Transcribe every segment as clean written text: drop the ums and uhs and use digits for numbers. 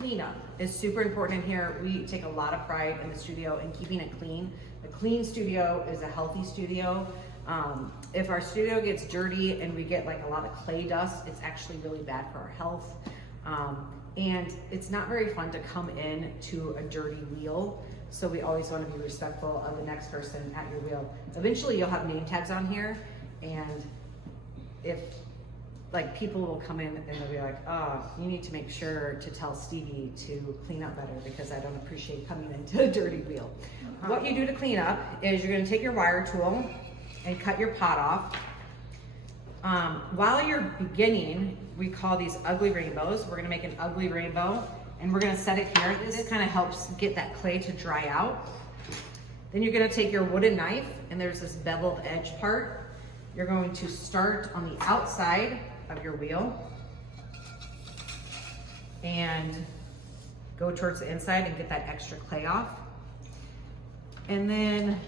Cleanup is super important in here. We take a lot of pride in the studio in keeping it clean. A clean studio is a healthy studio. If our studio gets dirty and we get like a lot of clay dust, it's actually really bad for our health. And it's not very fun to come in to a dirty wheel. So we always want to be respectful of the next person at your wheel. Eventually you'll have name tags on here, and if like people will come in and they'll be like, oh, you need to make sure to tell Stevie to clean up better because I don't appreciate coming into a dirty wheel. What you do to clean up is you're gonna take your wire tool and cut your pot off. While you're beginning, we call these ugly rainbows. We're gonna make an ugly rainbow and we're gonna set it here. This kind of helps get that clay to dry out. Then you're gonna take your wooden knife, and there's this beveled edge part. You're going to start on the outside of your wheel and go towards the inside and get that extra clay off. And then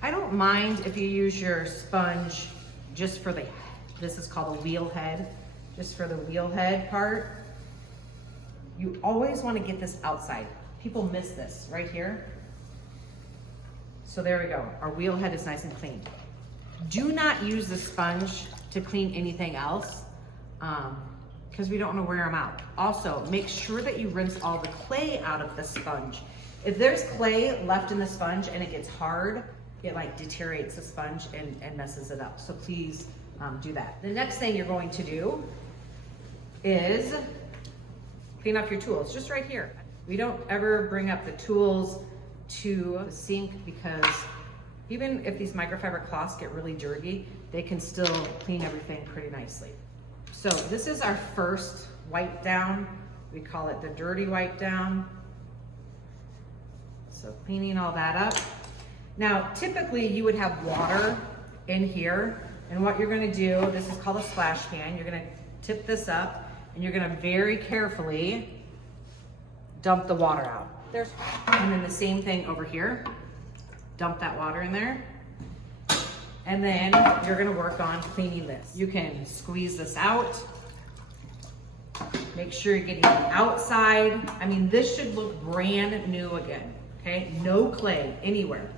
I don't mind if you use your sponge just for this is called a wheel head, just for the wheel head part. You always want to get this outside. People miss this right here. So there we go. Our wheel head is nice and clean. Do not use the sponge to clean anything else because we don't want to wear them out. Also, make sure that you rinse all the clay out of the sponge. If there's clay left in the sponge and it gets hard, it like deteriorates the sponge and messes it up. So please do that. The next thing you're going to do is clean up your tools, just right here. We don't ever bring up the tools to the sink because even if these microfiber cloths get really dirty, they can still clean everything pretty nicely. So this is our first wipe down. We call it the dirty wipe down. So cleaning all that up. Now, typically you would have water in here, and what you're gonna do, this is called a splash can. You're gonna tip this up, and you're gonna very carefully dump the water out. And then the same thing over here. Dump that water in there. And then you're gonna work on cleaning this. You can squeeze this out. Make sure you're getting the outside. I mean, this should look brand new again, okay? No clay anywhere.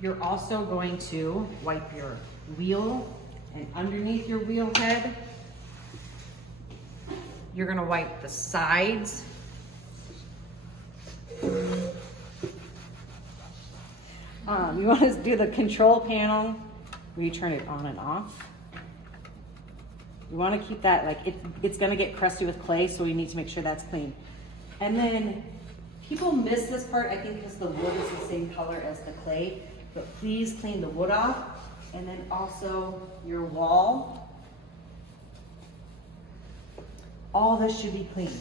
You're also going to wipe your wheel, and underneath your wheel head, you're gonna wipe the sides. You want to do the control panel where you turn it on and off. You want to keep that, like it's going to get crusty with clay, so we need to make sure that's clean. And then people miss this part, I think, because the wood is the same color as the clay, but please clean the wood off. And then also your wall. All this should be clean.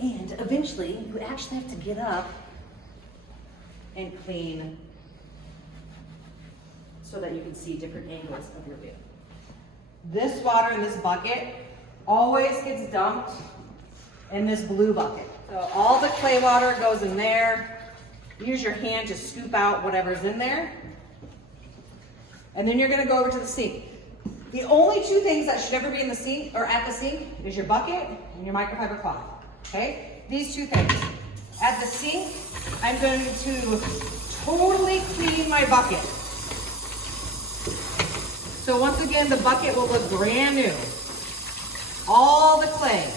And eventually you actually have to get up and clean so that you can see different angles of your wheel. This water in this bucket always gets dumped in this blue bucket. So all the clay water goes in there. Use your hand to scoop out whatever's in there. And then you're gonna go over to the sink. The only two things that should ever be in the sink or at the sink is your bucket and your microfiber cloth, okay? These two things. At the sink, I'm going to totally clean my bucket. So once again, the bucket will look brand new. All the clay.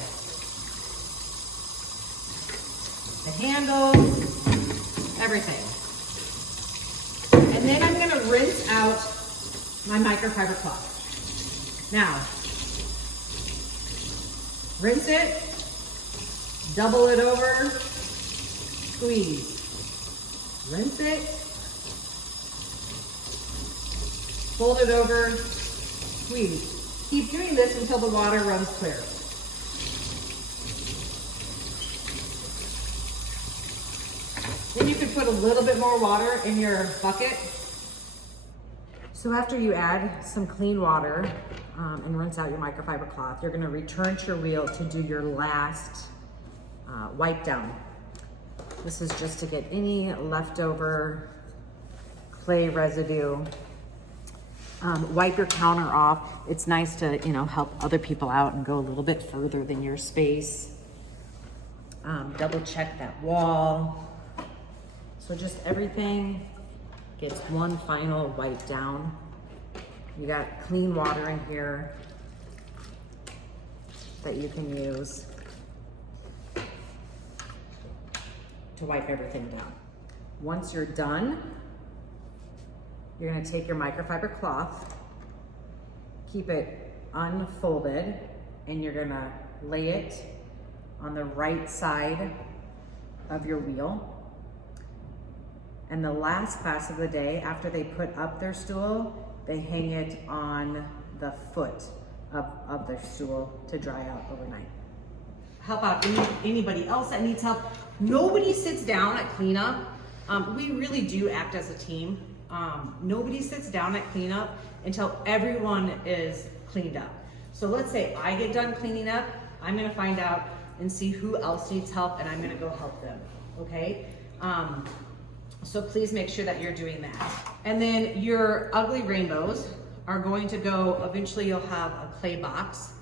The handle, everything. And then I'm gonna rinse out my microfiber cloth. Now, rinse it, double it over, squeeze. Rinse it, fold it over, squeeze. Keep doing this until the water runs clear. Then you could put a little bit more water in your bucket. So after you add some clean water and rinse out your microfiber cloth, you're gonna return to your wheel to do your last wipe down. This is just to get any leftover clay residue. Wipe your counter off. It's nice to, help other people out and go a little bit further than your space. double check that wall. So just everything gets one final wipe down. You got clean water in here that you can use to wipe everything down. Once you're done, you're gonna take your microfiber cloth, keep it unfolded, and you're gonna lay it on the right side of your wheel. And the last class of the day, after they put up their stool, they hang it on the foot of their stool to dry out overnight. Help out anybody else that needs help. Nobody sits down at cleanup. We really do act as a team. Nobody sits down at cleanup until everyone is cleaned up. So let's say I get done cleaning up, I'm gonna find out and see who else needs help, and I'm gonna go help them, okay? So please make sure that you're doing that. And then your ugly rainbows are going to go, eventually you'll have a clay box,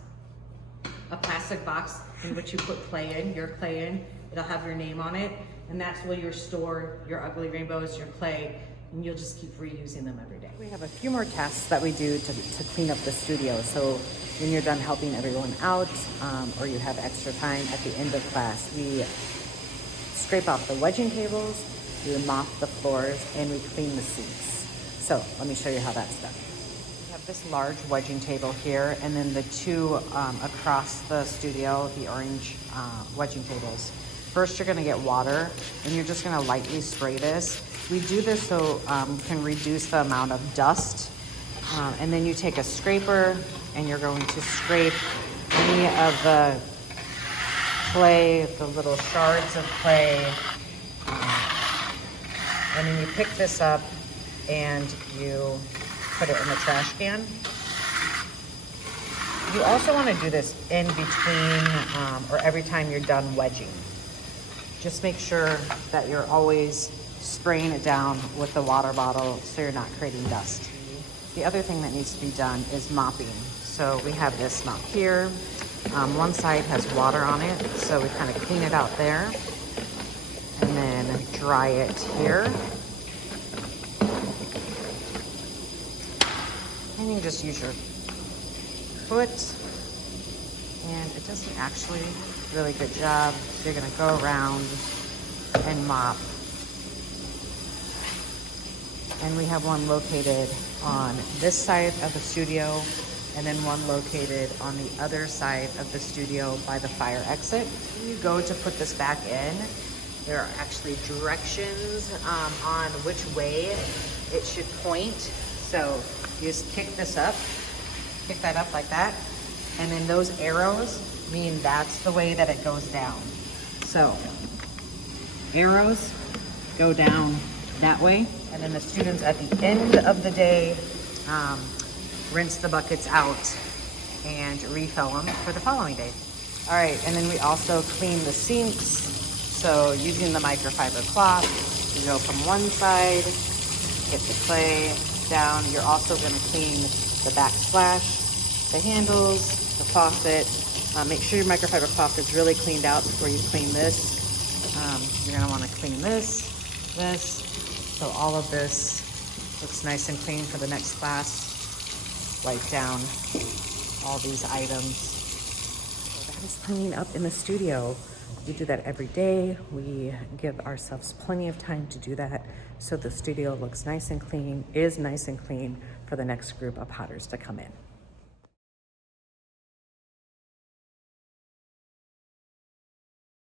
a plastic box in which you put clay in, your clay in. It'll have your name on it, and that's where you store your ugly rainbows, your clay, and you'll just keep reusing them every day. We have a few more tasks that we do to clean up the studio. So when you're done helping everyone out, or you have extra time at the end of class, we scrape off the wedging tables, we mop the floors, and we clean the seats. So let me show you how that's done. We have this large wedging table here, and then the two across the studio, the orange wedging tables. First, you're gonna get water, and you're just gonna lightly spray this. We do this so we can reduce the amount of dust. And then you take a scraper, and you're going to scrape any of the clay, the little shards of clay. And then you pick this up and you put it in the trash can. You also want to do this in between or every time you're done wedging. Just make sure that you're always spraying it down with the water bottle so you're not creating dust. The other thing that needs to be done is mopping. So we have this mop here. One side has water on it, so we kind of clean it out there. And then dry it here. And you just use your foot, and it does an actually really good job. You're gonna go around and mop. And we have one located on this side of the studio, and then one located on the other side of the studio by the fire exit. When you go to put this back in, there are actually directions on which way it should point. So you just kick this up, kick that up like that. And then those arrows mean that's the way that it goes down. So arrows go down that way. And then the students at the end of the day rinse the buckets out and refill them for the following day. All right, and then we also clean the sinks. So using the microfiber cloth, you go from one side, get the clay down. You're also gonna clean the backsplash, the handles, the faucet. Make sure your microfiber cloth is really cleaned out before you clean this. You're gonna wanna clean this. So all of this looks nice and clean for the next class. Wipe down all these items. So that is cleaning up in the studio. We do that every day. We give ourselves plenty of time to do that so the studio looks nice and clean, is nice and clean for the next group of potters to come in.